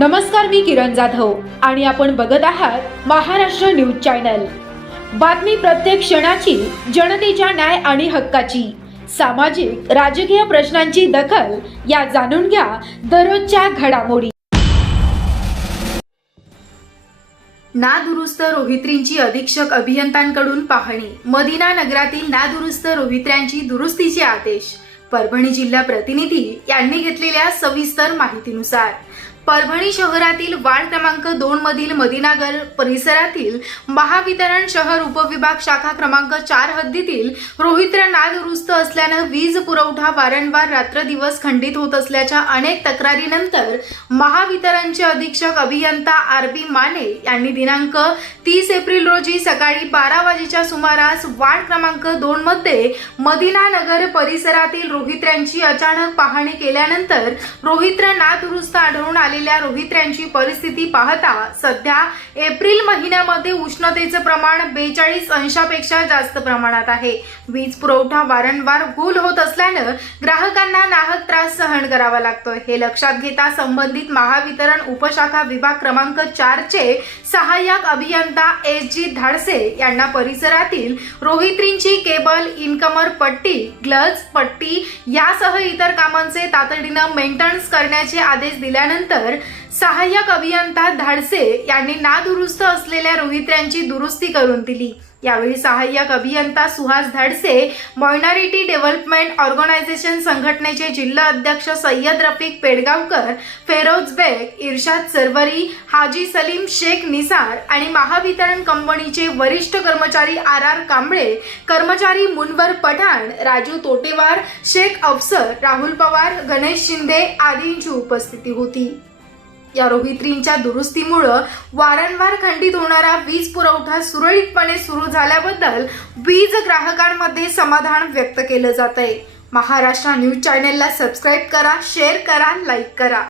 नमस्कार मी किरण जाधव आणि आपण बघत आहात महाराष्ट्र न्यूज चॅनल. बातमी प्रत्येक क्षणाची जनतेच्या न्याय आणि हक्काची. सामाजिक राजकीय प्रश्नांची दखल या जाणून घ्या दररोजच्या घडामोडी. नादुरुस्त रोहित्रींची अधीक्षक अभियंत्यांकडून पाहणी. मदिना नगरातील नादुरुस्त रोहित्र्यांची दुरुस्तीचे आदेश. परभणी जिल्हा प्रतिनिधी यांनी घेतलेल्या सविस्तर माहितीनुसार परभणी शहरातील वार्ड क्रमांक दोन मधील मदिनागर परिसरातील महावितरण शहर उपविभाग शाखा क्रमांक चार हद्दीतील रोहित्र नादुरुस्त असल्यानं वीज पुरवठा वारंवार रात्रदिवस खंडित होत असल्याच्या अनेक तक्रारीनंतर महावितरणचे अधीक्षक अभियंता आर बी माने यांनी दिनांक तीस एप्रिल रोजी सकाळी बारा वाजेच्या सुमारास वार्ड क्रमांक दोन मध्ये मदिनानगर परिसरातील रोहित्र्यांची अचानक पाहणी केल्यानंतर रोहित्र नादुरुस्त आढळून आले आलेल्या रोहित्र्यांची परिस्थिती पाहता सध्या एप्रिल महिन्यामध्ये उष्णतेचं प्रमाण बेचाळीस अंशापेक्षा जास्त प्रमाणात आहे. वीज पुरवठा वारंवार गुल होत असल्यानं ग्राहकांना नाहक त्रास सहन करावा लागतोय. हे लक्षात घेता संबंधित महावितरण उपशाखा विभाग क्रमांक चारचे सहाय्यक अभियंता एस जी धाडसे यांना परिसरातील रोहित्रींची केबल इनकमर पट्टी ग्लज पट्टी यासह इतर कामांचे तातडीनं मेंटेनन्स करण्याचे आदेश दिल्यानंतर सहाय्यक अभियंता धाडसे यांनी नादुरुस्त असलेल्या रोहित्र्यांची दुरुस्ती करून दिली. यावेळी सहाय्यक अभियंता Suhas Dhadse minority development organization संघटनेचे जिल्हा अध्यक्ष सय्यद रफिक पेडगावकर फेरोज बेग इर्शाद सरवरी हाजी सलीम शेख निसार आणि महावितरण कंपनीचे वरिष्ठ कर्मचारी आर आर कांबळे कर्मचारी मुनवर पठाण राजू तोटेवार शेख अफसर राहुल पवार गणेश शिंदे आदींची उपस्थिती होती. या रोहित्रींच्या दुरुस्तीमुळं वारंवार खंडित होणारा वीज पुरवठा सुरळीतपणे सुरू झाल्याबद्दल वीज ग्राहकांमध्ये समाधान व्यक्त केलं जात आहे महाराष्ट्र न्यूज चॅनेलला सबस्क्राईब करा शेअर करा लाईक करा.